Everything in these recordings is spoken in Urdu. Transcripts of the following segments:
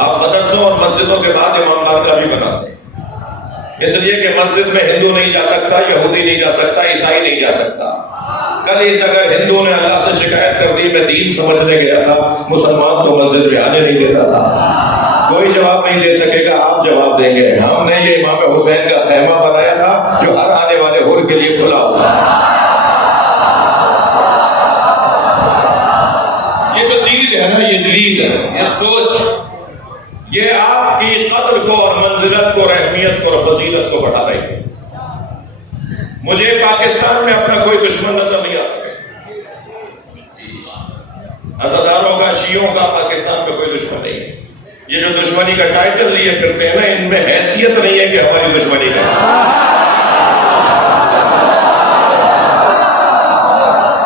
آپ مدرسوں اور مسجدوں کے بعد امام بارگاہ بھی بناتے ہیں، اس لیے کہ مسجد میں ہندو نہیں جا سکتا، یہودی نہیں جا سکتا، عیسائی نہیں جا سکتا۔ کل اس اگر ہندو نے اللہ سے شکایت کر دی میں دین سمجھنے گیا تھا، مسلمان تو مسجد میں آنے نہیں دیتا تھا، کوئی جواب نہیں دے سکے گا، آپ جواب دیں گے۔ ہم نے یہ امام حسین کا خیمہ بنایا تھا جو ہر آنے والے حر کے لیے کھلا ہوا۔ یہ تو دین ہے نا، یہ دلیل ہے، یہ سوچ، یہ آپ کی قدر کو اور منزلت کو اور اہمیت کو اور فضیلت کو بڑھا رہی ہے۔ مجھے پاکستان میں اپنا کوئی دشمن نظر نہیں آتا، عزاداروں کا، شیعوں کا پاکستان میں کوئی دشمن نہیں ہے۔ یہ جو دشمنی کا ٹائٹل لیے پھرتے ہیں نا، ان میں حیثیت نہیں ہے کہ ہماری دشمنی کا۔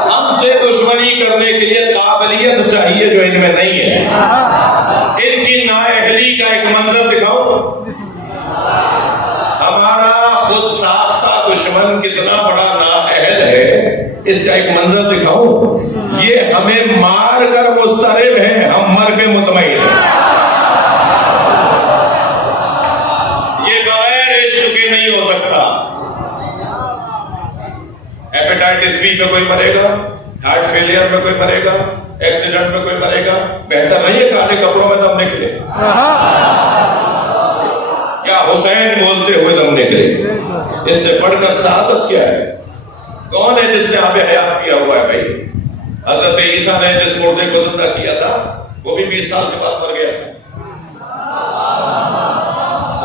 ہم سے دشمنی کرنے کے لیے قابلیت چاہیے جو ان میں نہیں ہے۔ ان کی نااہلی کا ایک منظر دکھاؤ، ہمارا خود ساختہ دشمن کتنا بڑا نااہل ہے، اس کا ایک منظر دکھاؤ۔ یہ ہمیں مار کر مضطرب ہیں، ہم مر کے مطمئن ہیں۔ یہ بغیر عشق کے نہیں ہو سکتا۔ ہیپیٹائٹس بی میں کوئی مرے گا، ہارٹ فیلئر میں کوئی مرے گا، ایکسیڈنٹ میں کوئی مرے گا، بہتر نہیں ہے کالے کپڑوں میں دم نکلے یا حسین بولتے ہوئے دم نکلے؟ اس سے بڑھ کر سعادت کیا ہے؟ کون ہے جس نے آب حیات کیا ہوا ہے بھائی؟ حضرت عیسیٰ نے جس مردے کو زندہ کیا تھا وہ بھی 20 سال کے بعد مر گیا تھا۔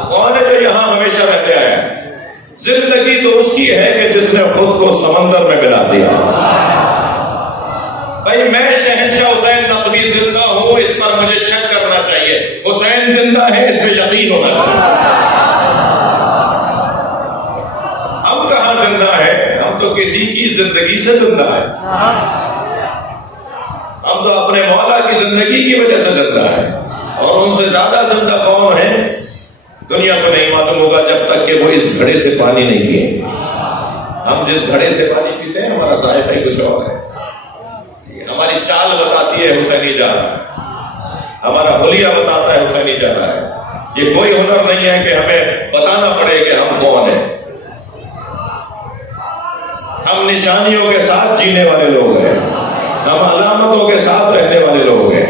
کون ہے جو یہاں ہمیشہ رہتے آیا ہے؟ زندگی تو اس کی ہے کہ جس نے خود کو سمندر میں ملا دیا۔ بھائی میں شہنشاہ حسین نقوی زندہ ہوں، اس پر مجھے شک کرنا چاہیے۔ حسین زندہ ہے، اس پہ یقین ہونا چاہیے۔ ہم کہاں زندہ ہیں؟ ہم تو کسی کی زندگی سے زندہ ہیں، ہم تو اپنے مولا کی زندگی کی وجہ سے زندہ ہیں، اور ان سے زیادہ زندہ کون ہے دنیا کو نہیں معلوم ہوگا جب تک کہ وہ اس گھڑے سے پانی نہیں پیے۔ ہم جس گھڑے سے پانی پیتے ہیں ہمارا ذائقہ ہی کچھ اور ہے، ہماری چال بتاتی ہے حسینی جا رہا ہے، ہمارا حلیہ بتاتا ہے حسینی جا رہا ہے۔ یہ کوئی ہنر نہیں ہے کہ ہمیں بتانا پڑے کہ ہم کون ہیں۔ ہم نشانیوں کے ساتھ جینے والے لوگ ہیں، ہم علامتوں کے ساتھ رہنے والے لوگ ہیں۔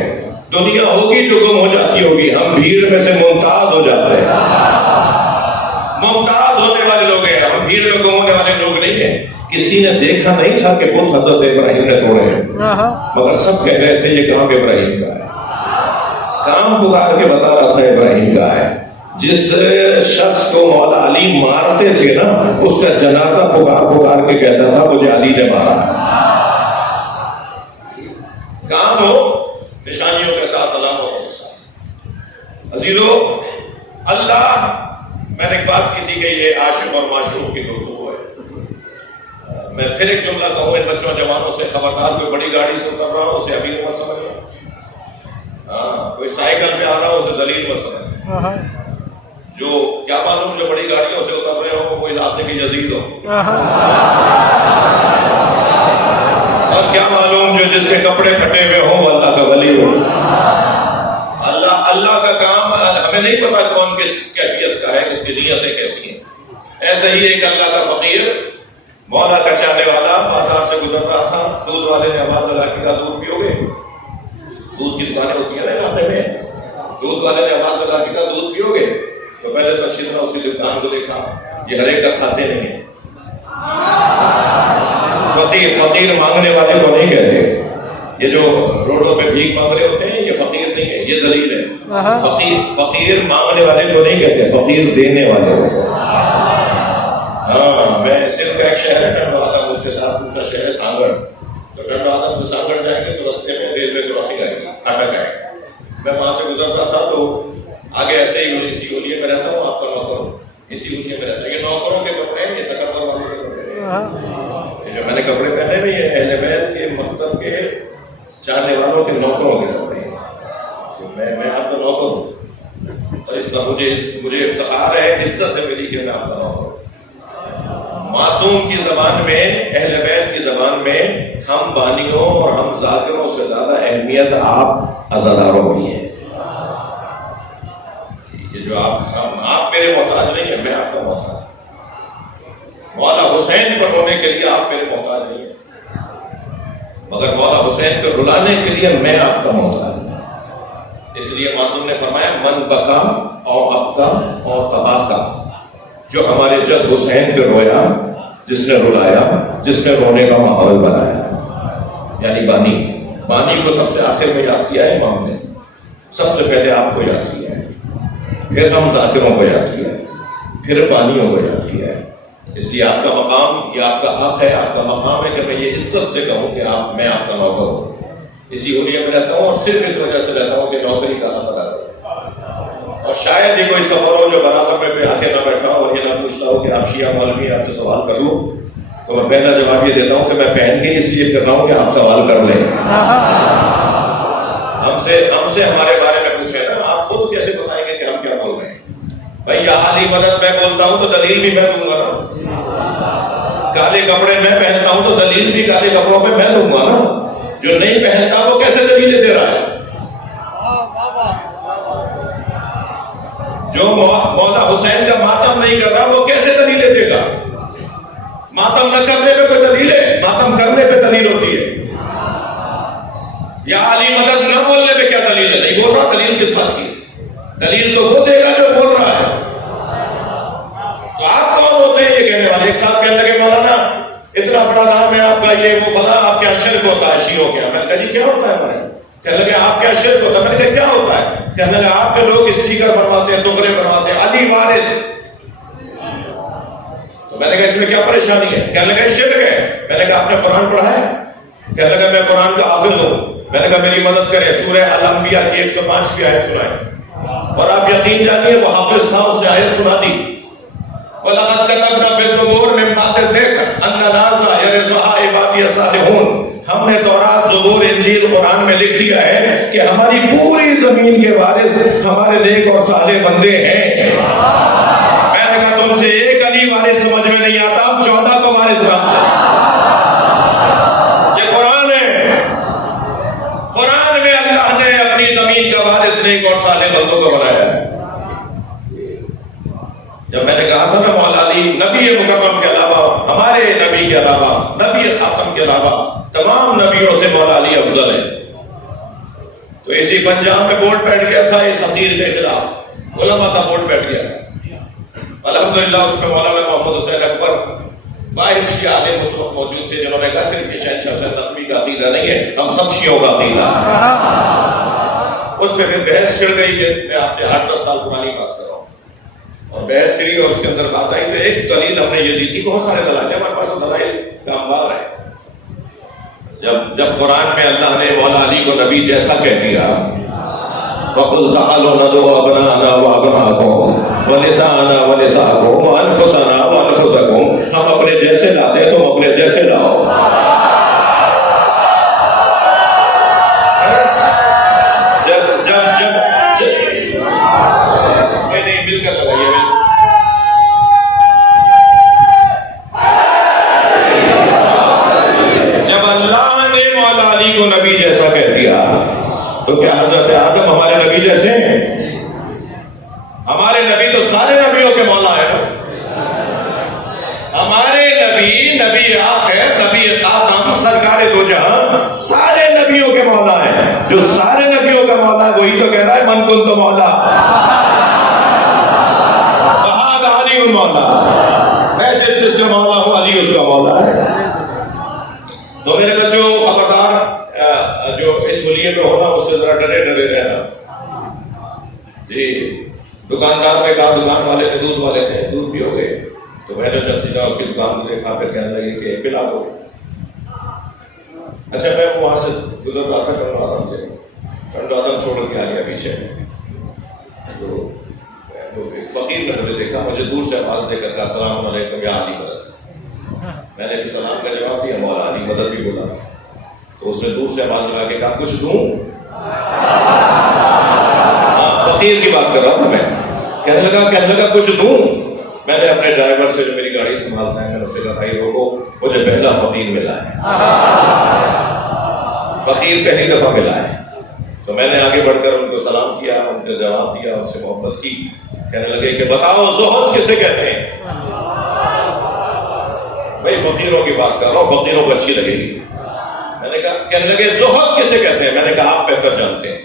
دنیا ہوگی جو گم ہو جاتی ہوگی، ہم بھیڑ میں سے ممتاز ہو جاتے ہیں، ممتاز ہونے والے لوگ ہیں، ہم بھیڑ میں گم ہونے والے لوگ نہیں ہیں۔ کسی نے دیکھا نہیں تھا کہ بت حضرت ابراہیم نے توڑے ہیں، مگر سب کہہ رہے تھے یہ کام ابراہیم کا ہے، کام پکار کے بتا رہا تھا ابراہیم کا ہے۔ جس شخص کو مولا علی مارتے تھے نا، اس کا جنازہ پکار کے کہتا تھا مجھے علی نے مارا۔ کام ہو نشانیوں کے ساتھ، علامتوں کے ساتھ۔ عزیزو اللہ، میں نے ایک بات کی تھی کہ یہ عاشق اور معشوق کی گفتگو ہے۔ میں پھر ایک جملہ کہوں ان بچوں جوانوں سے، خبردار کوئی بڑی گاڑی سے اتر رہا ہو اسے امیر مت سمجھو، کوئی سائیکل پہ آ رہا ہو اسے ذلیل مت سمجھو، جو کیا معلوم جو بڑی گاڑیوں سے اتر رہے ہو کوئی راستے کی یزید ہو، اور کیا معلوم جو جس کے کپڑے پھٹے ہوئے ہوں وہ اللہ کا ولی ہو۔ اللہ کا کام ہمیں نہیں پتا کون کس کیفیت کا ہے، اس کی نیتیں کیسی ہیں۔ ایسے ہی ایک اللہ کا فقیر مولا کا چاہنے والا بازار سے گزر رہا تھا، دودھ والے نے آواز لگا کے کہا دودھ پیو گے؟ دودھ کی دکانیں ہوتی ہیں نا علاقے میں، دودھ والے نے آواز لگا کے کہا دودھ پیو گے؟ تو پہلے تو اچھی طرح اس کی دکان کو دیکھا، یہ ہر ایک کا کھاتے نہیں ہیں۔ فقیر مانگنے والے کو نہیں کہتے، یہ جو روڈوں پہ بھیک مانگ رہے ہوتے ہیں یہ فقیر نہیں ہے، یہ ذلیل ہے۔ فقیر مانگنے والے کو نہیں کہتے، فقیر دینے والے کو۔ ہاں، میں صرف ایک شہر ہے ٹنڈو آدم، اس کے ساتھ دوسرا شہر ہے سانگڑ، تو ٹنڈو آدم سے سانگڑ جائیں گے تو رستے میں ریلوے کراسنگ آئے گی، کھاٹک آئے گا۔ میں وہاں سے گزر رہا تھا تو آگے ایسے ہی اسی گلیے میں رہتا ہوں، آپ کا نوکر ہوں، اسی گلیے میں رہتا ہوں۔ یہ نوکروں کے کپڑے ہیں، یہ تکبر والوں کے کپڑے ہیں، جو میں نے کپڑے پہنے ہوئے یہ اہل بیت کے مکتب کے چاہنے والوں کے نوکروں کے کپڑے ہیں۔ میں آپ کا نوکر ہوں، اور اس پر مجھے افتخار ہے، عزت ہے میری کہ میں آپ کا نوکر ہوں۔ معصوم کی زبان میں، اہل بیت کی زبان میں ہم بانیوں اور ہم ذاکروں سے زیادہ اہمیت آپ عزاداروں کی ہے۔ جو آپ میرے محتاج نہیں ہیں، میں آپ کا محتاج ہوں۔ مولا حسین پر رونے کے لیے آپ میرے محتاج نہیں ہیں، مگر مولا حسین کو رلانے کے لیے میں آپ کا محتاج ہوں۔ اس لیے معصوم نے فرمایا من بکا اور ابکا اور تباکا، جو ہمارے جد حسین پہ رویا، جس نے رلایا، جس نے رونے کا ماحول بنایا، یعنی بانی کو سب سے آخر میں یاد کیا ہے امام نے، سب سے پہلے آپ کو یاد کیا ہے، پھر ہم ذاکروں کو یاد کیا ہے، پھر بانیوں کو یاد کیا ہے۔ اس لیے آپ کا مقام، یہ آپ کا حق ہے، آپ کا مقام ہے کہ میں یہ عزت سے کہوں کہ میں آپ کا نوکر ہوں۔ اسی حلیے میں رہتا ہوں اور صرف اس وجہ سے رہتا ہوں کہ نوکری کا حق ادا کروں، اور شاید ہی کوئی سفر ہو جو برابر میں پہ آ کے نہ بیٹھا ہو اور یہ نہ پوچھتا ہو کہ آپ شیعہ مولوی آپ سے سوال کر لوں، تو میں پہلا جواب یہ دیتا ہوں کہ میں پہن کے اس لیے کر رہا ہوں کہ آپ سوال کر لیں۔ ہم سے ہمارے بارے میں پوچھیں نا، آپ خود کیسے بتائیں گے کہ ہم کیا بول رہے ہیں؟ بھائی یا علی مدد میں بولتا ہوں تو دلیل بھی میں دوں گا نا، کالے کپڑے میں پہنتا ہوں تو دلیل بھی کالے کپڑوں پہ میں دوں گا نا، جو نہیں پہنتا وہ کیسے دلیلیں دے رہا ہے؟ جو مولا حسین کا ماتم نہیں کر رہا وہ کیسے دلیلیں دے گا؟ ماتم نہ کرنے پہ کوئی دلیل ہے؟ ماتم کرنے پہ دلیل ہوتی ہے۔ یا علی مدد نہ بولنے پہ کیا دلیل ہے؟ نہیں بول رہا، دلیل کس بات کی؟ دلیل تو وہ دے گا جو بول رہا ہے۔ تو آپ کون ہوتے ہیں یہ کہنے والے؟ ایک ساتھ کہنے لگے مولانا اتنا بڑا نام ہے آپ کا، یہ وہ فلاں، آپ کیا شرک ہوتا ہے شیعوں کے؟ میں نے کہا جی کیا ہوتا ہے ہمارے؟ کہنے لگے آپ کیا شرک ہوتا ہے؟ میں نے کہا کیا ہوتا ہے؟ کہنے لگے آپ کے لوگ اسٹیکر بنواتے ہیں، ٹکڑے بنواتے ہیں، علی وارث۔ تو میں نے کہا اس میں کیا پریشانی ہے؟ کہنے لگا شرک ہے۔ میں نے کہا آپ نے قرآن پڑھا ہے؟ کہنے لگا میں قرآن کا حافظ ہوں۔ میں نے کہا میری مدد کریں، سورہ الانبیاء کی 105 کی آیت سنائیں، اور آپ یقین جانیے وہ حافظ تھا، اس نے آیت سنا دی، وَلَقَدْ كَتَبْنَا فِي الزُّبُورِ مِن بَعْدِ الذِّكْرِ أَنَّ النَّاسَ يَرِثُهَا عِبَادِيَ الصَّالِحُونَ۔ ہم نے تورات، زبور، انجیل، قرآن میں لکھ دیا ہے کہ ہماری پوری زمین کے وارث ہمارے نیک اور صالح بندے ہیں۔ میں نے کہا تم سے ایک علی وارث سمجھ میں نہیں آتا، اب 14 کو وارث بناتے ہیں۔ یہ قرآن ہے، قرآن میں اللہ نے اپنی زمین کا وارث نیک اور صالح بندوں کو بنایا ہے۔ جب میں نے کہا تھا نا مولا علی نبی مکرم کے علاوہ، ہمارے نبی کے علاوہ، نبی خاتم کے علاوہ تمام نبیوں سے مولا علی افضل ہے، تو اسی پنجاب میں بورڈ بیٹھ گیا تھا اس حقیر کے خلاف، علماء کا بورڈ بیٹھ گیا تھا۔ الحمدللہ اس میں مولانا محمد حسین اکبر باہر شیعہ عالم اس وقت موجود تھے، جنہوں نے کہا صرف یہ شہنشاہ حسین نقوی کا عقیدہ نہیں ہے، ہم سب شیعوں کا عقیدہ ہے۔ اس پہ پھر بحث چھڑ گئی ہے، میں آپ سے 8-10 سال پرانی بات کر رہا ہوں، اور بحث چلی اور اس کے اندر بات آئی تو ایک دلیل ہم نے یہ دی تھی، بہت سارے دلائل ہمارے پاس دلائل کا انبار ہے۔ جب قرآن میں اللہ نے مولا علی کو نبی جیسا کہہ دیا، وَقُلْ تَعَالُوا نَدْعُوا أَبْنَاءَنَا وَأَبْنَاءَكُمْ وَنِسَاءَنَا وَنِسَاءَكُمْ وَأَنفُسَنَا وَأَنفُسَكُمْ، ہم اپنے جیسے لاتے ہیں تم اپنے جیسے لاؤ۔ مل کر لگائیے، جب اللہ نے مولا علی کو نبی جیسا کہہ دیا تو کیا حضرت آدم ہمارے نبی جیسے ہیں؟ ہمارے نبی تو سارے نبیوں کے مولا ہے نا، ہمارے نبی، نبی آخر، نبی خاتم، سرکار دو جہاں، سارے نبیوں کے مولا ہیں۔ جو سارے نبیوں کا مولا ہے وہی تو کہہ رہا ہے من کنت مولا مولا، میں جس کا مولا ہوں علی اس کا مولا ہے۔ تو میرے بچوں خبردار، جو اس حلیے میں ہونا اس سے ذرا ڈرے ڈرے رہنا جی۔ دکاندار نے کہا، دکان والے نے، دودھ والے نے، دودھ بھی ہو گئے تو میں نے چچی جا اس کی دکان میں دیکھا، پھر کہنے لگی کہ پلا دو۔ اچھا میں وہاں سے گزر رہا تھا کنڈو آدم سے، کنڈو آدم چھوڑ کے آ گیا پیچھے، تو ایک فقیر نے مجھے دیکھا، مجھے دور سے آواز دے کر کہا السلام علیکم یا علی مدد۔ میں نے بھی سلام کا جواب دیا، مولا علی مدد بھی بولا، تو اس نے دور سے آواز لگا کے کہا کچھ دوں؟ فقیر کی بات کر رہا تھا میں، کہنے لگا کچھ دوں؟ میں نے اپنے ڈرائیور سے جو میری گاڑی سنبھالتا ہے میں نے اسے کہا بھائی روکو، مجھے پہلا فقیر ملا ہے، فقیر پہلی دفعہ ملا ہے۔ تو میں نے آگے بڑھ کر ان کو سلام کیا، ان کو جواب دیا، ان سے محبت کی. کہنے لگے کہ بتاؤ زہد کسے کہتے ہیں؟ بھائی فقیروں کی بات کر رہا ہوں، فقیروں کو اچھی لگے گی. میں نے کہا، کہنے لگے زہد کسے کہتے ہیں؟ میں نے کہا آپ بہتر جانتے ہیں.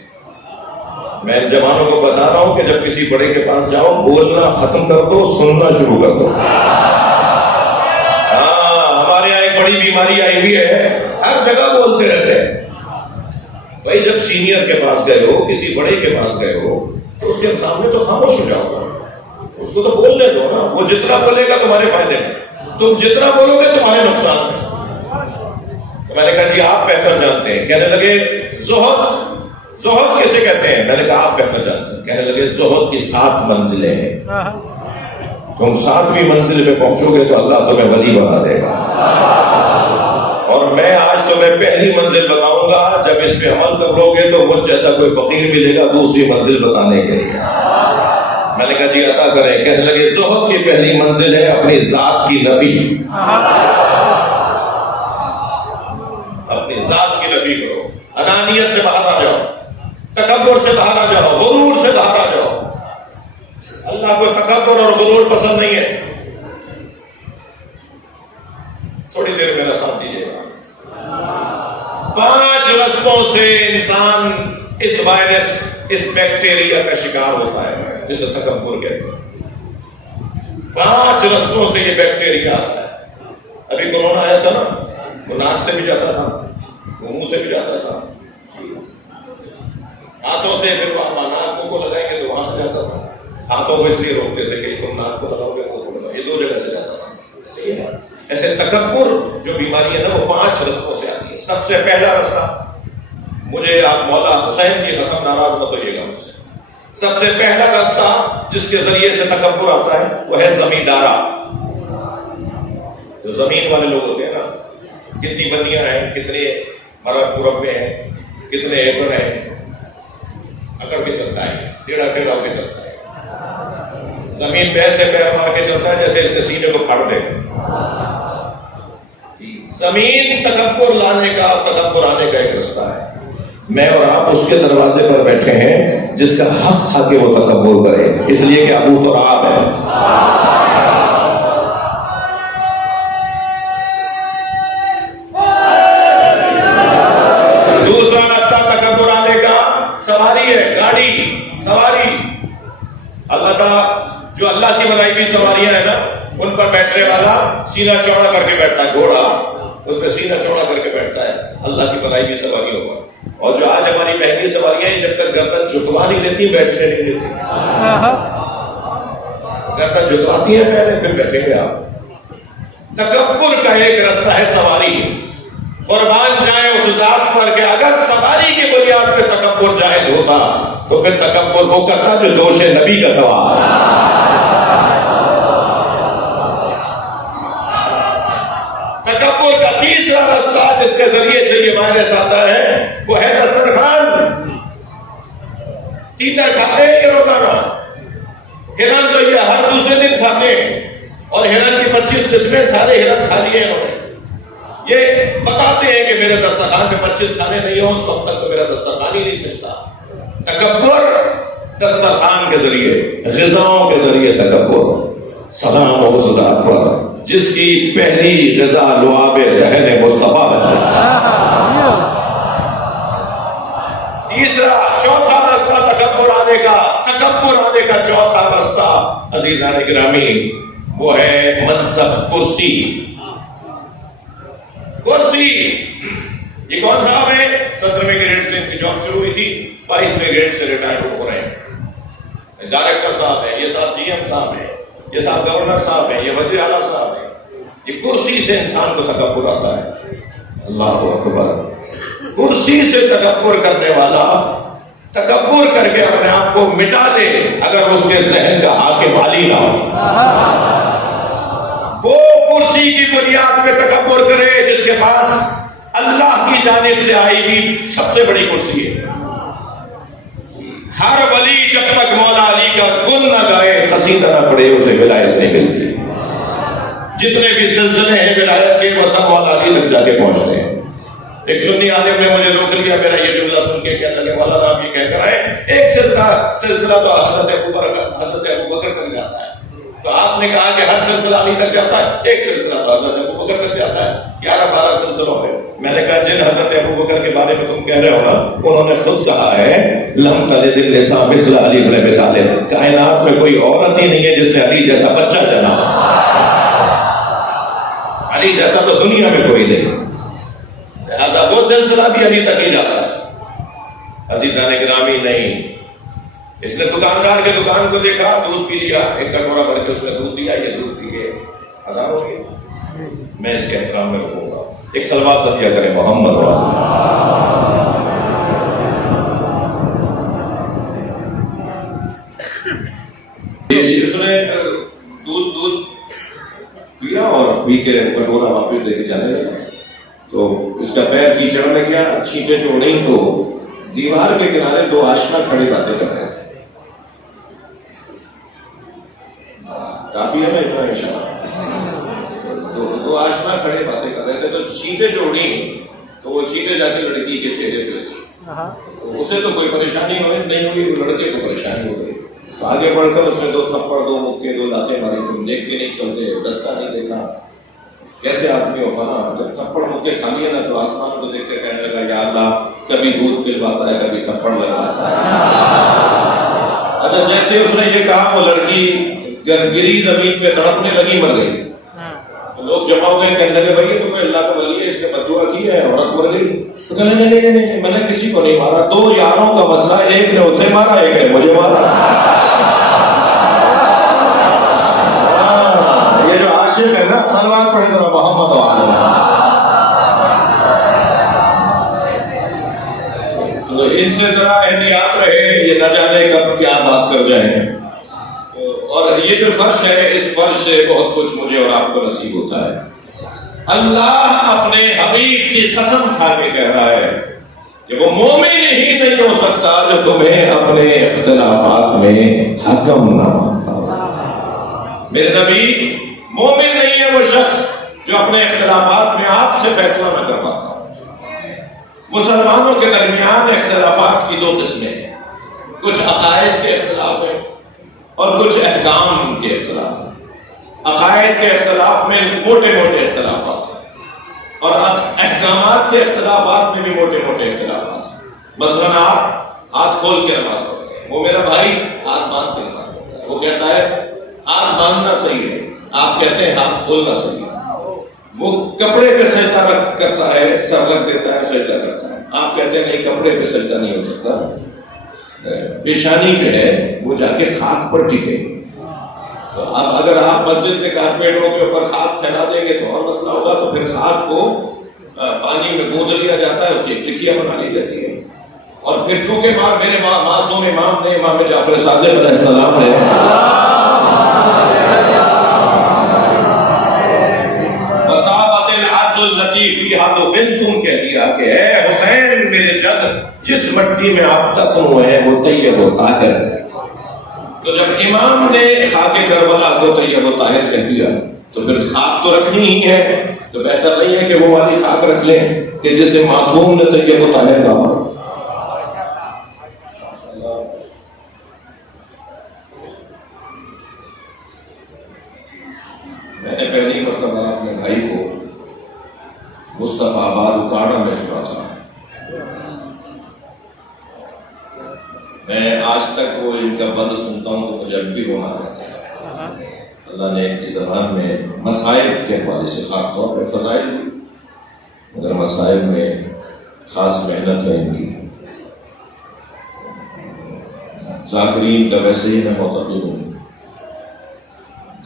میں جوانوں کو بتا رہا ہوں کہ جب کسی بڑے کے پاس جاؤ بولنا ختم کر دو، سننا شروع کر دو. ہاں، ہمارے یہاں ایک بڑی بیماری آئی ہوئی ہے، ہر جگہ بولتے رہتے ہیں. بھائی جب سینئر کے پاس گئے ہو، کسی بڑے کے پاس گئے ہو تو اس کے سامنے تو خاموش ہو جاؤ گا، اس کو تو بولنے دو نا. وہ جتنا بولے گا تمہارے فائدے میں، تم جتنا بولو گے تمہارے نقصان میں. تو میں نے کہا جی آپ بہتر جانتے ہیں. کہنے لگے زہد کسے کہتے ہیں؟ میں نے کہا آپ بہتر جانتے ہیں. کہنے لگے زہد کی 7 منزلیں ہیں، تم 7ویں منزل پہ پہنچو گے تو اللہ تمہیں ولی بنا دے گا. اور میں آج تمہیں پہلی منزل بتاؤں گا، جب اس پہ عمل کر لو گے تو مجھ جیسا کوئی فقیر ملے گا دوسری منزل بتانے کے لیے. میں نے کہا جی عطا کریں. کہنے لگے زہد کی پہلی منزل ہے اپنی ذات کی نفی. اپنی ذات کی نفی کرو، انانیت سے باہر آ جاؤ، تکبر سے باہر آ جاؤ، غرور سے باہر آ جاؤ. اللہ کو تکبر اور غرور پسند نہیں ہے. تھوڑی دیر میرا ساتھ دیجیے گا. 5 رسموں سے انسان اس وائرس، اس بیکٹیریا کا شکار ہوتا ہے جسے تکبر کہتے ہیں. 5 رسموں سے یہ بیکٹیریا آتا ہے. ابھی کورونا آیا تھا نا، وہ ناک سے بھی جاتا تھا، وہ منہ سے بھی جاتا تھا، ہاتھوں سے، پھر وہاں ناک کو لگائیں گے تو وہاں سے جاتا تھا. ہاتھوں کو اس لیے روکتے تھے کہ تم ناک کو لگاؤ گے تو یہ 2 جگہ سے جاتا تھا. ایسے تکبر جو بیماری ہے نا وہ 5 رستوں سے آتی ہے. سب سے پہلا رستہ، مجھے آپ مولا حسین کی قسم ناراض مت ہوئیے گا مجھ سے، سب سے پہلا رستہ جس کے ذریعے سے تکبر آتا ہے وہ ہے زمیندارا. جو زمین والے لوگ ہوتے ہیں نا، کتنی بندیاں ہیں، کتنے مربع ہیں، کتنے ایکڑ ہیں، اکڑ کے چلتا ہے، ٹیڑھا ٹیڑھا کے چلتا ہے. زمین پہ ایسے پیر مار کے چلتا ہے جیسے اس کے سینے کو پھاڑ دے. زمین تکبر لانے کا، تکبر آنے کا ایک رستہ ہے. میں اور آپ اس کے دروازے پر بیٹھے ہیں جس کا حق تھا کہ وہ تکبر کرے، اس لیے کہ ابو تراب ہے. دوسرا راستہ تکبر آنے کا سواری ہے، گاڑی، سواری. اللہ تعالیٰ جو اللہ کی بنائی ہوئی سواریاں ہیں نا، ان پر بیٹھنے والا سینہ چوڑا کر کے بیٹھتا ہے. گھوڑا اس پہ سینہ چوڑا کر کے بیٹھتا ہے، اللہ کی بنائی ہوئی سواریوں پر. اور جو آج ہماری مہنگی سواریاں ہیں، جب تک گردن جھکوا نہیں دیتی بیٹھنے نہیں دیتی. گردن جھکواتی ہیں پہلے، پھر بیٹھیں گے آپ. تکبر کا ایک رستہ ہے سواری. قربان جائیں اس ذات پر کہ اگر سواری کی بنیاد پہ تکبر جائز ہوتا تو پھر تکبر وہ کرتا جو دوش نبی کا سوال. تکبر کا تیسرا رستہ جس کے ذریعے سے یہ وائرس آتا ہے وہ ہے دسترخوان. تیتر کھاتے ہیں یہ روزانہ، ہرن تو یہ ہر دوسرے دن کھاتے ہیں، اور ہرن کی 25 قسمیں سارے ہرن کھا لیے انہوں نے. یہ بتاتے ہیں کہ میرے دسترخوان میں 25 کھانے نہیں ہوں، اس وقت تک تو میرا دسترخوان ہی نہیں سکتا. تکبر دسترخوان کے ذریعے، غذاؤں کے ذریعے تکبر. سلام ہو اس ذات پر جس کی پہلی غذا لعاب دہن مصطفیٰ ہے. تیسرا، چوتھا رستہ تکبر آنے کا چوتھا رستہ عزیزان گرامی وہ ہے منصب، کرسی. یہ کون صاحب ہے؟ 17ویں گریڈ سے ان کی جاب شروع ہوئی تھی، 22ویں گریڈ سے ریٹائر ہو رہے ہیں. ڈائریکٹر صاحب ہیں، یہ صاحب جی ایم صاحب ہیں، یہ صاحب گورنر صاحب ہیں، یہ وزیر اعلیٰ صاحب ہیں. یہ کرسی سے انسان کو تکبر آتا ہے. اللہ اکبر. کرسی سے تکبر کرنے والا تکبر کر کے اپنے آپ کو مٹا دے اگر اس کے ذہن کا حاکم علی نہ ہو. وہ کرسی کی بنیاد پہ تکبر کرے جس کے پاس اللہ کی جانب سے آئی ہوئی سب سے بڑی کرسی ہے. ہر ولی جب تک مولا علی کا گن نہ گائے قصیدہ نہ پڑے اسے ولایت نہیں ملتی. جتنے بھی سلسلے ہیں ولایت کے وہ سب مولا علی تک جا کے پہنچتے ہیں. ایک سنی عالم نے مجھے روک لیا، میرا یہ جملہ سن کے کہنے لگے مولانا آپ یہ کہہ کر آئے ایک سلسلہ تو حضرت ابو بکر تک جاتا ہے، تو آپ نے کہا کہ ہر سلسلہ علی تک جاتا ہے، ایک سلسلہ تو حضرت ابو بکر تک جاتا ہے، 11-12 سلسلوں میں۔ میں نے کہا جن حضرت ابو بکر کے بارے میں تم کہہ رہے ہو نا، انہوں نے خود کہا ہے لم تلد النساء مثل علی بن ابی طالب، کائنات میں کوئی عورت ہی نہیں ہے جس نے علی جیسا بچہ جنا، علی جیسا تو دنیا میں کوئی نہیں، لہذا وہ سلسلہ بھی علی تک ہی جاتا ہے۔ عزیزان گرامی نہیں، اس نے دکاندار کے دکان کو دیکھا، دودھ پی لیا، ایک کٹورا بھر کے اس نے دودھ دیا، یہ دودھ پی کے آزاد ہو گیا۔ میں اس کے احترام میں رکھوں گا، ایک صلوات عطیہ کرے محمد اس نے دودھ پیا اور پی کے کٹورا واپس لے کے جانے لگا، تو اس کا پیر کیچڑ میں گیا، چھینٹیں جوڑیں تو دیوار کے کنارے دو آشنا کھڑے باتیں کر رہے تھے، کافی ہے نا اتنا اشارہ، تو دو آشنا کھڑے باتیں کر رہے تھے، تو چھینٹیں جوڑی تو وہ چھینٹیں جا کے لڑکی کے چہرے پہ ہوئی، اسے تو کوئی پریشانی نہیں ہوئی، وہ لڑکے کو پریشانی ہو گئی، تو آگے بڑھ کر اس نے 2 تھپڑ 2 مکے 2 لاتیں ماری، تم دیکھ کے نہیں چلتے، رستہ نہیں دیکھا، کیسے آدمی ہو فنا، جب تھپڑ مکے کھا لیے نا تو آسمان کو دیکھ کے کہنے لگا یا اللہ کبھی دودھ پلواتا ہے کبھی تھپڑ لگاتا ہے۔ اچھا جیسے اس نے یہ کہا وہ لڑکی گری زمین پہ تڑپنے لگی، مر گئی، لوگ جمع ہو گئے، کہنے لگے بھائی تو کوئی اللہ کا ولی ہے، اس نے بددعا کی ہے، عورت مر گئی، تو کہنے لگے نہیں میں نے کسی کو نہیں مارا، 2 یاروں کا مسئلہ، ایک نے اسے مارا ایک نے مجھے مارا۔ یہ جو عاشق ہے نا، صلوات پڑھے ذرا محمد وعلیہ، تو ان سے ذرا احتیاط رہے، یہ نہ جانے کب کیا بات کر جائیں، اور یہ جو فرش ہے اس فرش سے بہت کچھ مجھے اور آپ کو نصیب ہوتا ہے۔ اللہ اپنے حبیب کی قسم کھا کے کہہ رہا ہے کہ وہ مومن ہی نہیں ہو سکتا جو تمہیں اپنے اختلافات میں حکم نہ مانتا ہو۔ میرے نبی مومن نہیں ہے وہ شخص جو اپنے اختلافات میں آپ سے فیصلہ نہ کر پاتا ہو۔ مسلمانوں کے درمیان اختلافات کی 2 قسمیں ہیں، کچھ عقائد کے اختلاف ہیں اور کچھ احکام کے اختلاف ہیں۔ عقائد کے اختلاف میں موٹے موٹے اختلافات ہیں اور احکامات کے اختلافات میں بھی موٹے موٹے اختلافات ہیں۔ مثلاً آپ ہاتھ کھول کے نماز پڑھتے ہیں، وہ میرا بھائی ہاتھ باندھ کے نماز پڑھتا ہے، وہ کہتا ہے ہاتھ باندھنا صحیح ہے، آپ کہتے ہیں ہاتھ کھولنا صحیح ہے۔ وہ کپڑے پہ سجدہ کرتا ہے، سر رکھ دیتا ہے، سجدہ کرتا ہے، آپ کہتے ہیں نہیں کپڑے پہ سجدہ نہیں ہو سکتا، پیشانی پہ ہے وہ جا کے خاک پر ٹکے۔ تو اب اگر آپ مسجد میں کارپیٹوں کے اوپر خاک پھیلا دیں گے تو اور مسئلہ ہوگا، تو پھر خاک کو پانی میں گود لیا جاتا ہے، اس کی ٹکیاں بنا لی جاتی ہیں، اور پھر ٹوکے مار میرے معصوم امام نے، امام جعفر صادق علیہ السلام نے تم کہہ دیا کہ اے حسین میرے جد جس مٹی میں آپ دفن ہوئے ہیں وہ طیب و طاہر ہے۔ تو جب امام نے خاک کربلا کو طیب و طاہر کہہ دیا تو پھر خاک تو رکھنی ہی ہے، تو بہتر نہیں ہے کہ وہ والی خاک رکھ لیں کہ جسے معصوم نے طیب و طاہر کہا۔ میں نے پہلی مرتبہ اپنے بھائی کو مصطفیٰ آباد اکاڑا میں سنا تھا، میں آج تک وہ ان کا بند سنتا ہوں تو مجھے اب بھی رونا آتا ہے۔ اللہ نے ان کی زبان میں مسائل کے حوالے سے خاص طور پہ فضائل بھی، مگر مسائل میں خاص محنت ہے ان کی۔ ذاکرین کا ویسے ہی میں معتقد ہوں،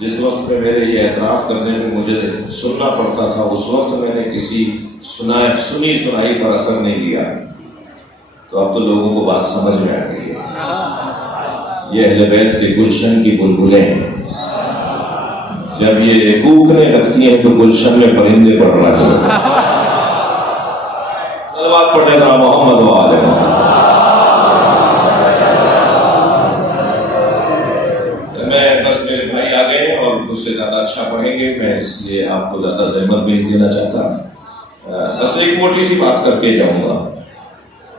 جس وقت میں میرے یہ اعتراف کرنے میں مجھے سننا پڑتا تھا اس وقت میں نے کسی سنی سنائی پر اثر نہیں لیا، تو اب تو لوگوں کو بات سمجھ میں آ گئی ہے۔ یہ اہل بیت کے گلشن کی بلبلیں ہیں، جب یہ کوکنے لگتی ہیں تو گلشن میں پرندے پڑنا چاہیے۔ صلوات پڑھے گا محمد و آل محمد۔ اس سے زیادہ اچھا پڑھیں گے، میں اس لیے آپ کو زیادہ زحمت بھی نہیں دینا چاہتا۔ بس ایک موٹی سی بات کر کے جاؤں گا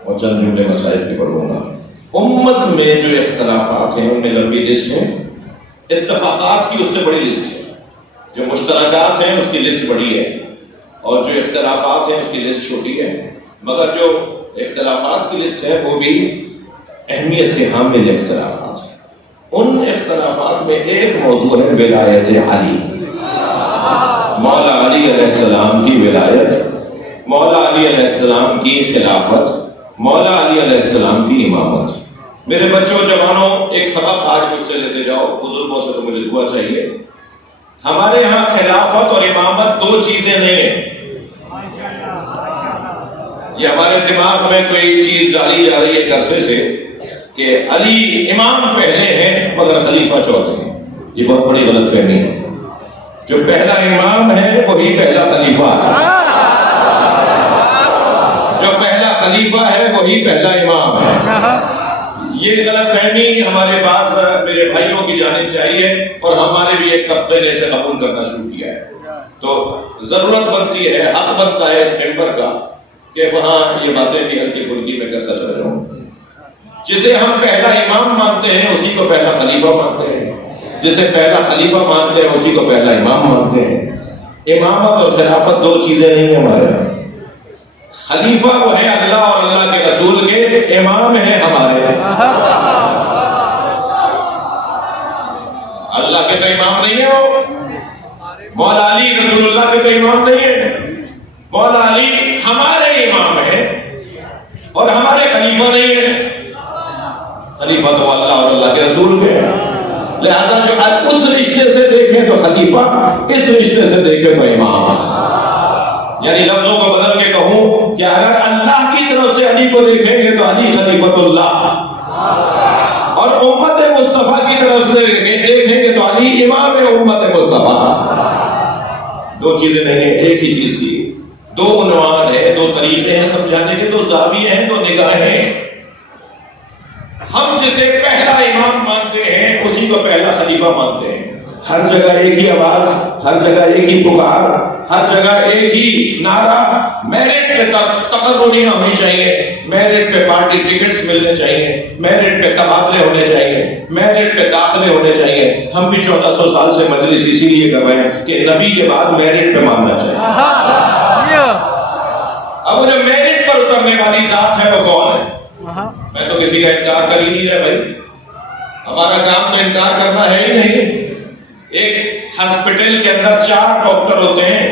اور چند جملے مسائل بھی پڑھوں گا. امت میں جو اختلافات ہیں ان میں لمبی لسٹ ہے، اتفاقات کی اس سے بڑی لسٹ ہے. جو مشترکات ہیں اس کی لسٹ بڑی ہے اور جو اختلافات ہیں اس کی لسٹ چھوٹی ہے. مگر جو اختلافات کی لسٹ ہے وہ بھی اہمیت کے حامل اختلافات ہیں. ان اختلافات میں ایک موضوع ہے ولایت علی، مولا علی علیہ السلام کی ولایت، مولا علی علیہ السلام کی خلافت، مولا علی علیہ السلام کی امامت. میرے بچوں جوانوں، ایک سبق آج مجھ سے لیتے جاؤ، بزرگوں سے تو مجھے دعا چاہیے. ہمارے ہاں خلافت اور امامت دو چیزیں نہیں ہیں. یہ ہمارے دماغ میں کوئی چیز ڈالی جا رہی ہے عرصے سے کہ علی امام پہلے ہیں مگر خلیفہ چوتھے ہیں. یہ بہت بڑی غلط فہمی ہے. جو پہلا امام ہے وہی پہلا خلیفہ ہے، جو پہلا خلیفہ ہے وہی پہلا امام ہے. یہ غلط فہمی ہمارے پاس میرے بھائیوں کی جانب سے آئی ہے اور ہمارے بھی ایک طبقے نے اسے قبول کرنا شروع کیا ہے. تو ضرورت بنتی ہے، حق بنتا ہے اس ممبر کا کہ وہاں یہ باتیں بھی ہلکی پھلکی میں کرتا چل رہا ہوں. جسے ہم پہلا امام مانتے ہیں اسی کو پہلا خلیفہ مانتے ہیں، جسے پہلا خلیفہ مانتے ہیں اسی کو پہلا امام مانتے ہیں. امامت اور خلافت دو چیزیں نہیں ہیں ہمارے یہاں. خلیفہ وہ ہے اللہ اور اللہ کے رسول کے، امام ہیں ہمارے. اللہ کے تو امام نہیں ہے، وہ مولا علی رسول اللہ کے تو امام نہیں ہے. مولا علی ہمارے امام ہیں اور ہمارے خلیفہ نہیں ہیں. خلیفہ تو اللہ اور اللہ کے رسول کے ہیں. لہذا جو اس رشتے سے دیکھیں تو خلیفہ، اس رشتے سے دیکھیں تو امام. یعنی لفظوں کو بدل کے کہوں کہ اگر اللہ کی طرف سے علی کو دیکھیں گے تو علی خلیفۃ اللہ، اور امت مصطفیٰ کی طرف سے دیکھیں گے تو علی امام امت مصطفیٰ. دو چیزیں نہیں ہیں، ایک ہی چیز کی. دو عنوان ہیں، دو طریقے ہیں سمجھانے کے، دو زاویے ہیں، دو نگاہیں ہیں. ہم جسے پہلا امام مانتے ہیں اسی کو پہلا خلیفہ مانتے ہیں. ہر جگہ ایک ہی آواز، ہر جگہ ایک ہی پکار، ہر جگہ ایک ہی نعرہ. میرٹ پہ تقرری ہونی چاہیے، میرٹ پہ پارٹی ٹکٹس ملنے چاہیے، میرٹ پہ تبادلے ہونے چاہیے، میرٹ پہ داخلے ہونے چاہیے. ہم بھی 1400 سال سے مجلس اسی لیے کر رہے ہیں کہ نبی کے بعد میرٹ پہ ماننا چاہیے. اب وہ جو میرٹ پر اترنے والی ذات ہے وہ کون ہے؟ میں تو کسی کا انکار کر ہی نہیں رہا بھائی. ہمارا کام تو انکار کرنا ہے ہی نہیں. ایک ہاسپٹل کے اندر 4 ڈاکٹر ہوتے ہیں،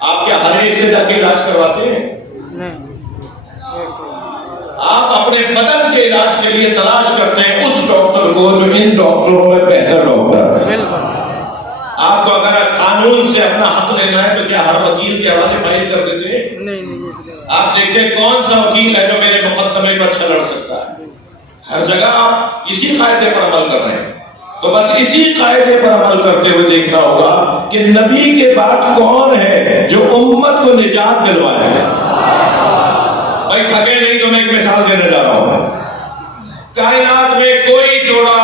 آپ کیا ہر ایک سے جا کے علاج کرواتے ہیں؟ آپ اپنے بدن کے علاج کے لیے تلاش کرتے ہیں اس ڈاکٹر کو جو ان ڈاکٹروں میں بہتر ڈاکٹر ہے. آپ کو اگر قانون سے اپنا حق لینا ہے تو کیا ہر وکیل کے حوالے فائل کر دیتے ہیں؟ آپ دیکھتے ہیں کون سا وکیل ہے جو میرے مقدمے پر اچھا لڑ سکتا ہے. ہر جگہ آپ اسی قاعدے پر عمل کر رہے ہیں. تو بس اسی قاعدے پر عمل کرتے ہوئے دیکھنا ہوگا کہ نبی کے بعد کون ہے جو امت کو نجات دلوایا ہے. بھائی تھکے نہیں تو میں ایک مثال دینے جا رہا ہوں. کائنات میں کوئی جوڑا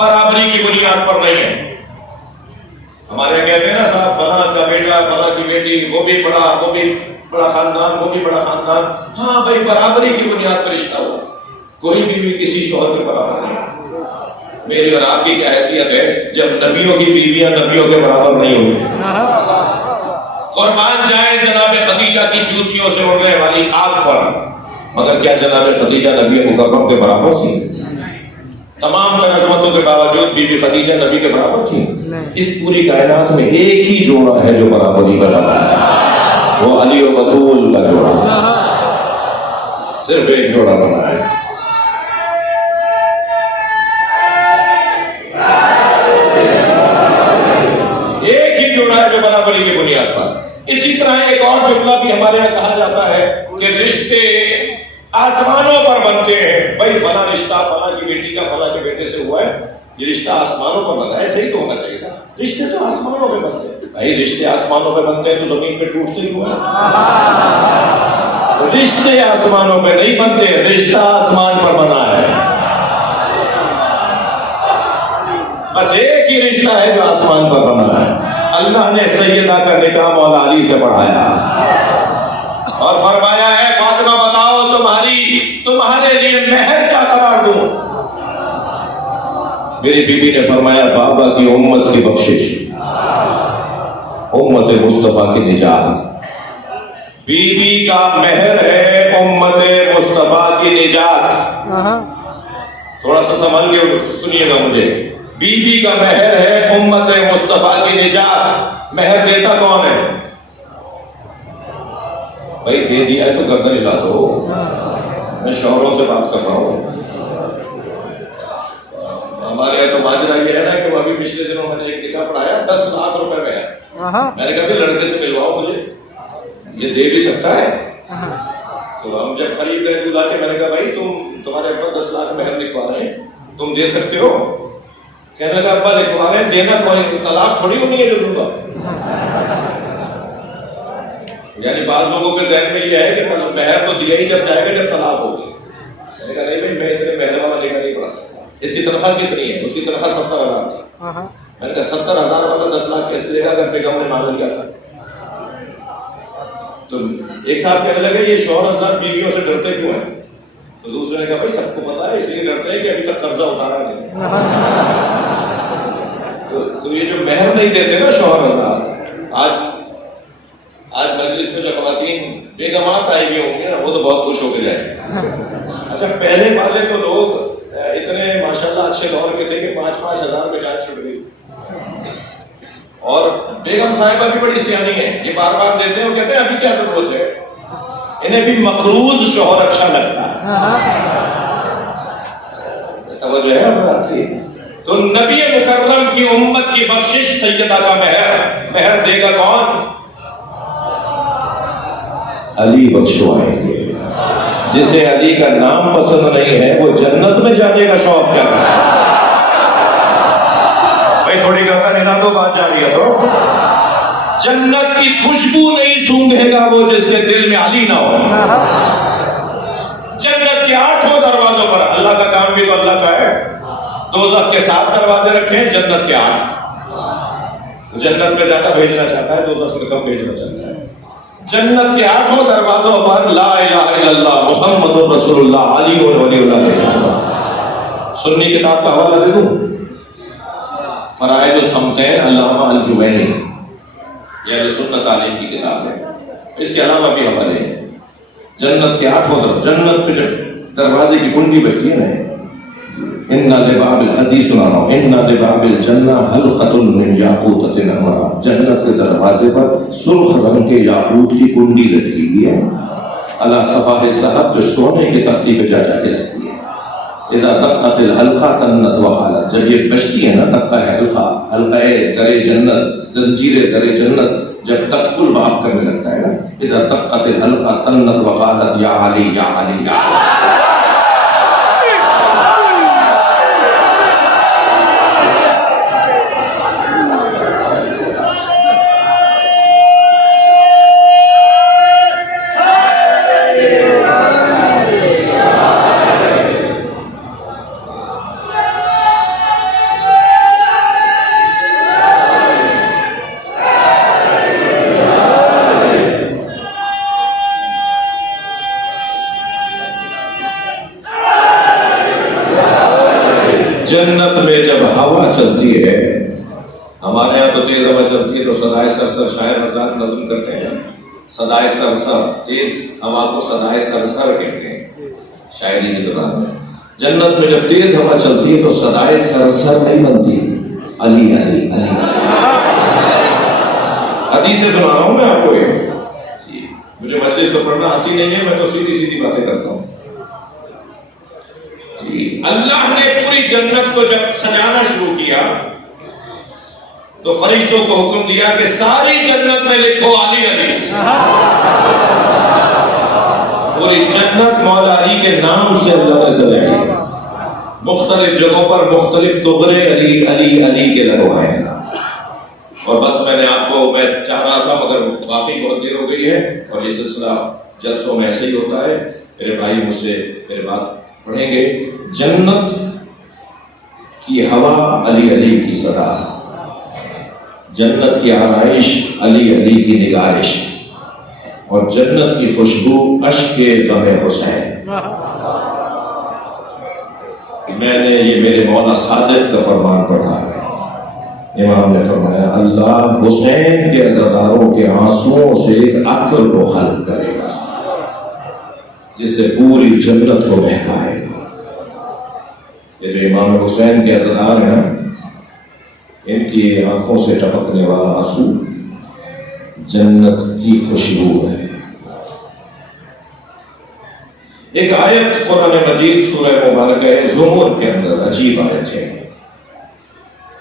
برابری کی بنیاد پر نہیں ہے. ہمارے کہتے ہیں نا صاحب فلاں کا بیٹا فلاں کی بیٹی، وہ بھی بڑا خاندان، وہ بھی بڑا خاندان. ہاں بھائی برابری کی بنیاد پر رشتہ ہوا. کوئی بھی کسی شوہر کے برابر نہیں. میری اور آپ کی کیا حیثیت ہے جب نبیوں کی بیویاں نبیوں کے برابر نہیں ہوئی؟ قربان جائے جناب خدیجہ کی جوتیوں سے اڑنے والی خاک پر، مگر کیا جناب خدیجہ نبی مکرم کے برابر تھی؟ تمام عظمتوں کے باوجود بی بی خدیجہ نبی کے برابر تھی؟ اس پوری کائنات میں ایک ہی جوڑا ہے جو برابری کا ہے، وہ علی و بطول کا جوڑا. صرف ایک جوڑا بنا ہے. جو برابری کی بنیاد پر. اسی طرح ایک اور جملہ بھی ہمارے یہاں کہا جاتا ہے کہ رشتے آسمانوں پر بنتے ہیں. بھائی فلاں رشتہ فلاں کی بیٹی کا فلاں کے بیٹے سے ہوا ہے، یہ رشتہ آسمانوں پر بنا ہے. صحیح تو ہونا چاہیے تھا. رشتے تو آسمانوں پہ بنتے ہیں. بھائی رشتے آسمانوں پہ بنتے ہیں تو زمین پہ ٹوٹتے ہی ہوا. رشتے آسمانوں پہ نہیں بنتے، رشتہ آسمان پر بنا ہے. بس ایک ہی رشتہ ہے جو آسمان پر بنا ہے. اللہ نے سیدہ کا نکاح مولا علی سے پڑھایا. اور فرمایا ہے فاطمہ بتاؤ تمہارے لیے مہر کیا قرار دوں؟ میری بیوی نے فرمایا بابا کی امت کی بخشش، امت مصطفیٰ کی نجات۔ بیوی کا مہر ہے امت مصطفیٰ کی نجات۔ تھوڑا سا سنبھل کے سنیے گا مجھے۔ بیوی کا مہر ہے امت مصطفیٰ کی نجات۔ مہر دیتا کون ہے؟ بھائی دے دیا ہے تو گردن ہلا دو، میں شوہروں سے بات کر رہا ہوں۔ ہمارے یہاں تو ماجرا یہ ہے نا کہ وہ ابھی پچھلے دنوں میں نے ایک نکاح پڑھایا 10 لاکھ روپے میں ہے۔ میں نے کہا کہ لڑکے سے ملواؤ مجھے، یہ دے بھی سکتا ہے؟ تو ہم جب قریب گئے دلہا کے، میں نے کہا بھائی تمہارے ابا 10 لاکھ مہر لکھوا رہے ہیں، تم دے سکتے ہو؟ کہنے لگا ابا لکھوا رہے ہیں، دینا کوئی طلاق تھوڑی ہونی ہے جو دوں گا۔ یعنی بعض لوگوں کے ذہن میں یہ ہے کہ مہر تو دیا ہی جب جائے گا جب طلاق ہوگی۔ میں نے کہا نہیں بھائی، میں اتنے مہر والا لے کر نہیں پڑھا سکتا۔ اس کی تنخواہ کتنی ہے؟ اس کی تنخواہ 70,000 تھی۔ میں نے کہا 70,000 والا 10 لاکھ کیسے دے گا اگر بیگم نے مانگ لیا تھا؟ تو ایک صاحب کہنے لگے یہ شوہر حضرات بیویوں سے ڈرتے کیوں ہیں؟ تو دوسرے نے کہا بھائی سب کو پتا ہے، اس لیے ڈرتے ہیں کہ ابھی تک قرضہ اتارا نہیں۔ تو یہ جو مہر نہیں دیتے نا شوہر حضرات، آج مجلس میں جو خواتین بیگمات آئی ہوئی ہوں گی نا، وہ تو بہت خوش ہو کے جائیں گے۔ اچھا پہلے والے تو لوگ اتنے ماشاءاللہ اچھے دور کے تھے کہ 5-5 ہزار میں جان چھٹ گئی، اور بیگم صاحبہ بھی بڑی سیانی ہے، یہ بار بار دیتے ہیں اور کہتے ہیں ابھی کیا ضرورت ہے، انہیں بھی مقروض شوہر اچھا لگتا ہے۔ توجہ ہے آپ کی؟ تو نبی مکرم کی امت کی بخشش سیدہ کا مہر دے گا کون؟ علی بخشوائیں گے۔ جسے علی کا نام پسند نہیں ہے وہ جنت میں جانے کا شوق کیا ہے؟ بھائی تھوڑی گردن ہلا دو، بات جاری ہے تو۔ جنت کی خوشبو نہیں سونگھے گا وہ جس کے دل میں علی نہ ہو۔ جنت کے 8 دروازوں پر، اللہ کا کام بھی تو اللہ کا ہے، دوزخ کے 7 دروازے رکھے ہیں، جنت کے 8۔ جنت میں زیادہ بھیجنا چاہتا ہے، دوزخ میں کم بھیجنا چاہتا ہے۔ جنت کے 8 دروازوں پر لا الہ الا اللہ محمد رسول اللہ علی ولی اللہ۔ سنی کتاب کا حوالہ دے دوں، فرائض السمتین علامہ الجوینی، یہ اہل سنت عالم کی کتاب ہے، اس کے علاوہ بھی حوالے ہیں۔ جنت کے 8 جنت پہ جب دروازے کی کنڈی بجتی ہے نا، اِنَّ لِبَابِ الْحَدِيث سنا رہا ہوں، اِنَّ لِبَابِ الْجَنَّةِ حَلْقَةٌ مِّن یاقوتۃ حمراء، جنت کے دروازے پر سرخ رنگ کے یاقوت کی کنڈی لٹکی ہوئی ہے، علی صفحہ الذھب، جو سونے کی تختی پہ جا کے رکھتی ہے۔ اذا دقت الحلقہ تنت وقالت، جب یہ بجتی ہے نا دقہ حلقہ، حلقہ در جنت، زنجیر در جنت جب تک کل باب کرنے لگتا ہے نا، اذا دقت الحلقہ تنت وقالت یا علی یا علی یا علی۔ جنت میں جب ہوا چلتی ہے، ہمارے یہاں تو تیز ہوا چلتی ہے تو صدائے سرسر، شاعر حضرات نظم کرتے ہیں، صدائے سرسر، تیز ہوا کو صدائے سرسر کہتے ہیں شاعری کی زبان میں۔ جنت میں جب تیز ہوا چلتی ہے تو صدائے سرسر نہیں بنتی، علی علی علی۔ حدیث سے سنا رہا ہوں میں آپ کو، یہ مجھے مجلس تو پڑھنا آتی نہیں ہے، میں تو سیدھی سیدھی باتیں کرتا ہوں۔ اللہ نے پوری جنت کو جب سجانا شروع کیا تو فرشتوں کو حکم دیا کہ ساری جنت میں لکھو علی علی۔ پوری جنت مولا علی کے نام سے اللہ نے سجائی، مختلف جگہوں پر مختلف دوبرے علی علی علی کے لگوائے ہیں۔ اور بس میں نے آپ کو، میں چاہ رہا تھا مگر واقعی بہت دیر ہو گئی ہے اور یہ سلسلہ جلسوں میں ایسے ہی ہوتا ہے، میرے بھائی مجھ سے میرے بات پڑھیں گے۔ جنت کی ہوا علی علی کی صدا، جنت کی آرائش علی علی کی نگارش، اور جنت کی خوشبو اشک غم حسین. میں نے یہ میرے مولا صادق کا فرمان پڑھا ہے. امام نے فرمایا اللہ حسین کے عزاداروں کے آنسوؤں سے ایک عطر کو خلق کرے گا جس سے پوری جنت کو بہکائے گا. یہ جو امام حسین کے عزادار ہیں ان کی آنکھوں سے ٹپکنے والا آنسو جنت کی خوشبو ہے. ایک آیت قرآن مجید سورہ مبارکہ زمر کے اندر عجیب آیت ہے.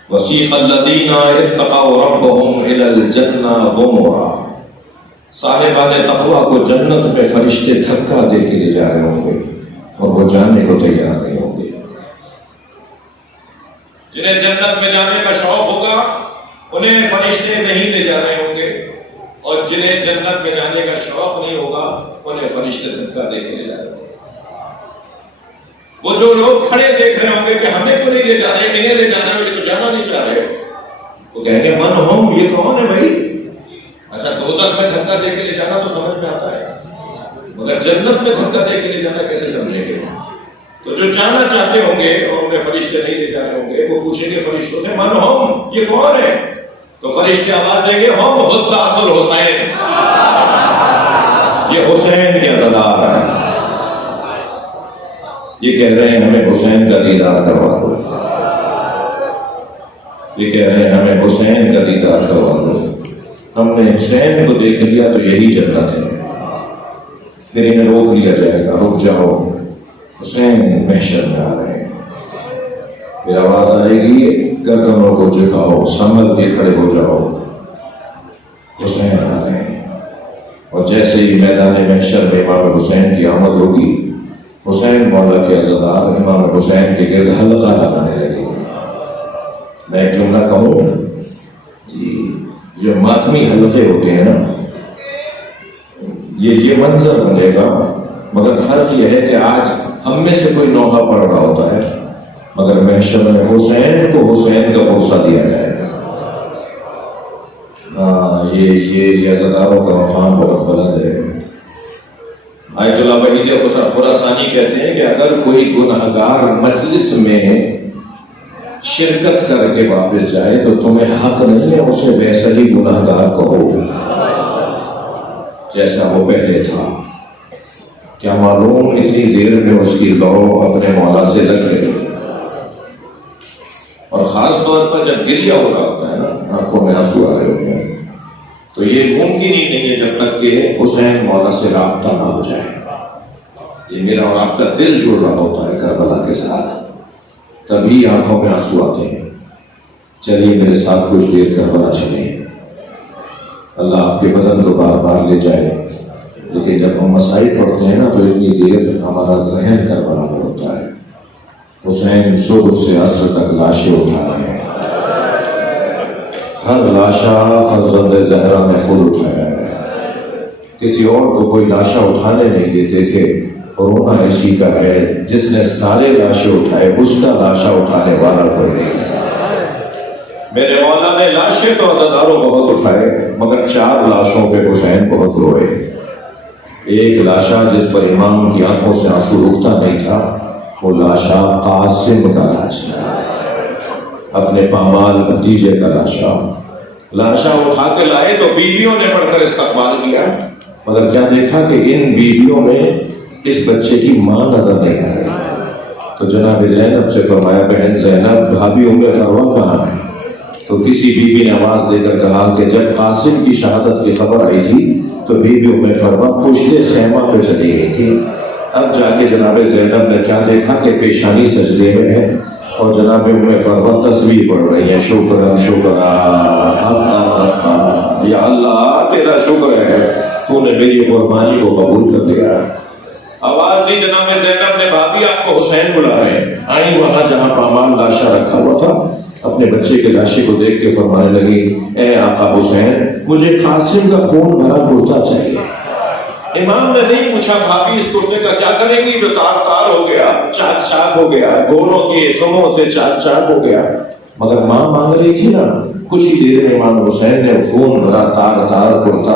وَسِيقَ الَّذِينَ اتَّقَوْا رَبَّهُمْ إِلَى الْجَنَّةِ زُمُرًا. صاحبان تقویٰ کو جنت میں فرشتے دھکا دے کے لے جا رہے ہوں گے اور وہ جانے کو تیار نہیں ہوں گے. جنہیں جنت میں جانے کا شوق ہوگا انہیں فرشتے نہیں لے جا رہے ہوں گے، اور جنہیں جنت میں جانے کا شوق نہیں ہوگا انہیں فرشتے دھکا دے کے لے جا رہے ہوں گے. وہ جو لوگ کھڑے دیکھ رہے ہوں گے کہ ہمیں تو نہیں لے جا رہے، انہیں لے جانا ہے، تو جانا نہیں چاہ رہے، وہ کہیں گے من ہم، یہ کون ہے بھائی؟ اچھا دوزخ میں دھکا دے کے لے جانا تو سمجھ میں آتا ہے، مگر جنت میں دھکا دے کے لے جانا کیسے سمجھیں گے؟ تو جو جانا چاہتے ہوں گے اور انہیں فرشتے نہیں لے جا رہے ہوں گے وہ پوچھیں گے فرشتوں سے من ہم، یہ کون ہے؟ تو فرشتے آواز دیں گے ہم خود اصل حسین، یہ حسین کے عزادار ہیں. یہ کہہ رہے ہیں ہمیں حسین کا دیدار کروا دو، یہ کہہ رہے ہیں ہمیں حسین کا دیدار کروا دو. ہم نے حسین کو دیکھ لیا تو یہی جنت ہے. پھر انہیں روک لیا جائے گا، رک جاؤ حسین محشر میں آ رہے ہیں. پھر آواز آئے گی گردنوں کو جھکاؤ، سنبھل کے کھڑے ہو جاؤ، حسین آ رہے ہیں. اور جیسے ہی میدان محشر میں امام حسین کی آمد ہوگی حسین مولا کے عزادار امام حسین کے گرد حلقہ لگانے لگے گے. میں ایک جملہ کہوں جی، جو ماتمی حلقے ہوتے ہیں نا یہ منظر بنے گا، مگر فرق یہ ہے کہ آج ہم میں سے کوئی نوحہ پڑھ رہا ہوتا ہے مگر محشر میں حسین کو حسین کا پرسہ دیا جائے گا. ہاں یہ عزاداروں کا مقام بہت بلند ہے. آیت اللہ وحید خراسانی کہتے ہیں کہ اگر کوئی گنہگار مجلس میں شرکت کر کے واپس جائے تو تمہیں حق نہیں ہے اسے ویسا ہی گنہگار کہو جیسا وہ پہلے تھا. کیا معلوم اتنی دیر میں اس کی لو اپنے مولا سے لگ گئی. اور خاص طور پر جب گریہ ہو رہا ہوتا ہے نا، آنکھوں میں آنسو آ رہے ہوتے ہیں، تو یہ ممکن ہی نہیں ہے جب تک کہ حسین مولا سے رابطہ نہ ہو جائے. یہ میرا اور آپ کا دل جڑ رہا ہوتا ہے کربلا کے ساتھ، تبھی آنکھوں میں آنسو آتے ہیں. چلیے میرے ساتھ کچھ دیر کربلا چلیں. اللہ آپ کے بدن کو بار بار لے جائے، لیکن جب ہم مسائل پڑھتے ہیں نا تو اتنی دیر ہمارا ذہن کربلا میں ہوتا ہے. حسین صبح سے عصر تک لاشیں اٹھا رہے ہیں. ہر لاشا فرزند زہرا نے خود اٹھایا ہے، کسی اور کو کوئی لاشا اٹھانے نہیں دیتے تھے. رونا اسی کا ہے جس نے سارے لاشیں اٹھائے اس کا لاشا اٹھانے والا کوئی نہیں. میرے مولا نے لاشیں تو عزاداروں بہت اٹھائے مگر 4 لاشوں پہ حسین بہت روئے. ایک لاشا جس پر امام کی آنکھوں سے آنسو رکتا نہیں تھا وہ لاشا قاسم کا لاشا، اپنے پامال بھتیجے کا لاشا اٹھا کے لائے تو بیویوں نے بڑھ کر استقبال کیا، مگر کیا دیکھا کہ ان بیویوں میں اس بچے کی ماں نظر نہیں آ رہی. تو جناب زینب سے فرمایا بہن زینب بھابھی ام فروہ کہاں ہے؟ تو کسی بیوی نے آواز دے کر کہا کہ جب قاسم کی شہادت کی خبر آئی تھی تو بیوی ام فروہ پشت خیمہ پہ چلی گئی تھی. اب جا کے جناب زینب نے کیا دیکھا کہ پیشانی سجدے میں ہے اور جناب ام فروہ تسبیح پڑھ رہی ہیں. شکر یا اللہ تیرا شکر ہے تو نے میری قربانی کو قبول کر لیا. آواز دی جناب زینب نے بھابھی آپ کو حسین بلا رہے ہیں. آئی وہاں جہاں پامال لاشا رکھا ہوا تھا، اپنے بچے کے لاشے کو دیکھ کے فرمانے لگی اے آقا حسین مجھے قاسم کا خون بھرا کرتا چاہیے. امام نے نہیں پوچھا بھابھی اس کرتے کا کیا کریں گی جو تار تار ہو گیا، چاک چاک ہو گیا، گوروں کے سموں سے چاک چاک ہو گیا، مگر ماں مانگ رہی تھی نا. کچھ ہی دیر میں امام حسین نے خون بھرا تار تار کرتا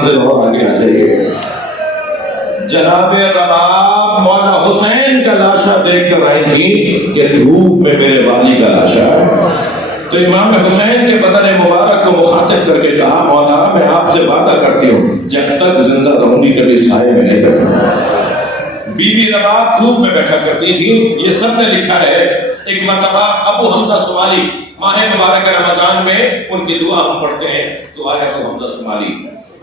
منزل اور آگے آ جائیے. جناب رباب مولا حسین کا لاشا دیکھ کر آئی تھی کہ دھوپ میں میرے والی کا لاشا ہے. تو امام حسین کے بدن مبارک کو مخاطب کر کے کہا مولا میں آپ سے وعدہ کرتی ہوں جب تک زندہ رہوں گی کبھی سائے میں نہیں بیٹھوں. بی بی رباب دھوپ میں بیٹھا کرتی تھی. یہ سب نے لکھا ہے. ایک مرتبہ ابو حمزہ سمالی ماہ مبارک رمضان میں ان کی دعا ہم پڑھتے ہیں. دعائے ابو حمزہ سمالی.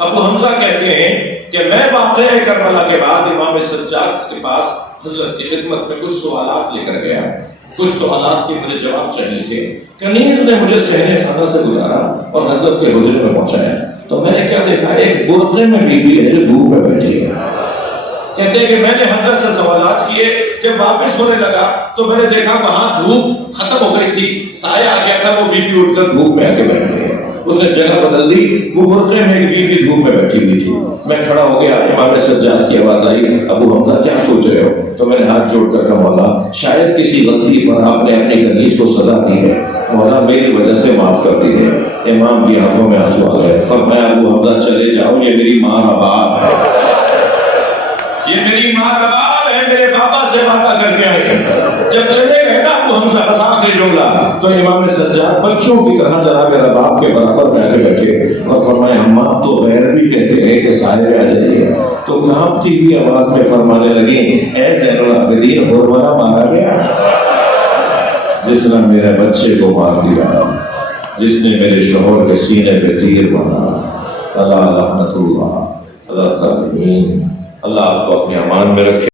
ابو حمزہ کہتے ہیں کہ میں واقعہ کربلا کے بعد امام سجاد کے پاس حضرت کی خدمت میں کچھ سوالات لے کر گیا. کچھ سوالات کے مجھے جواب چاہیے تھے. کنیز نے مجھے صحن خانہ سے گزارا اور حضرت کے حجرے میں پہنچایا. تو میں نے کیا دیکھا ایک برقعے میں بیوی ہے جو دھوپ میں بیٹھی ہے. کہتے ہیں کہ میں نے حضرت سے سوالات کیے. جب واپس ہونے لگا تو میں نے دیکھا وہاں دھوپ ختم ہو گئی تھی. سایہ آ گیا تھا. وہ بیوی اٹھ کر دھوپ میں آ کے بیٹھ گئی. اس نے جگہ بدل دی. وہ برقعے میں ایک بیوی دھوپ میں بیٹھی ہوئی تھی. میں کھڑا ہو گیا. امام سجاد کی آواز آئی ابو حمزہ کیا سوچ رہے ہو؟ تو میں نے ہاتھ جوڑ کر کہا مولا شاید کسی غلطی پر آپ نے اپنی کنیز کو سزا دی ہے. مولا میری وجہ سے معاف کر دیجیے. امام کی آنکھوں میں آنسو آ گئے. فرمایا ابو حمزہ چلے جاؤ یہ میری ماں رباب ہے. یہ میری ماں رباب ہے. میرے بابا سے وعدہ کر کے آئے. جب چلے گئے نا ابو حمزہ بس آخری جملہ تو امام سجاد بچوں کی طرح جناب رباب کے برابر بیٹھے اور فرمایا ہم آپ تو غیر بھی کہتے ہیں کہ سائے آ جائیے. تو کانپتی ہوئی آواز میں فرمانے لگی اے زین العابدین حرملہ مارا گیا جس نے میرے بچے کو مار دیا, جس نے میرے شوہر کے سینے پہ تیر مارا. اللہ لعنت اللہ اللہ تعالی. اللہ آپ کو اپنے امان میں رکھے.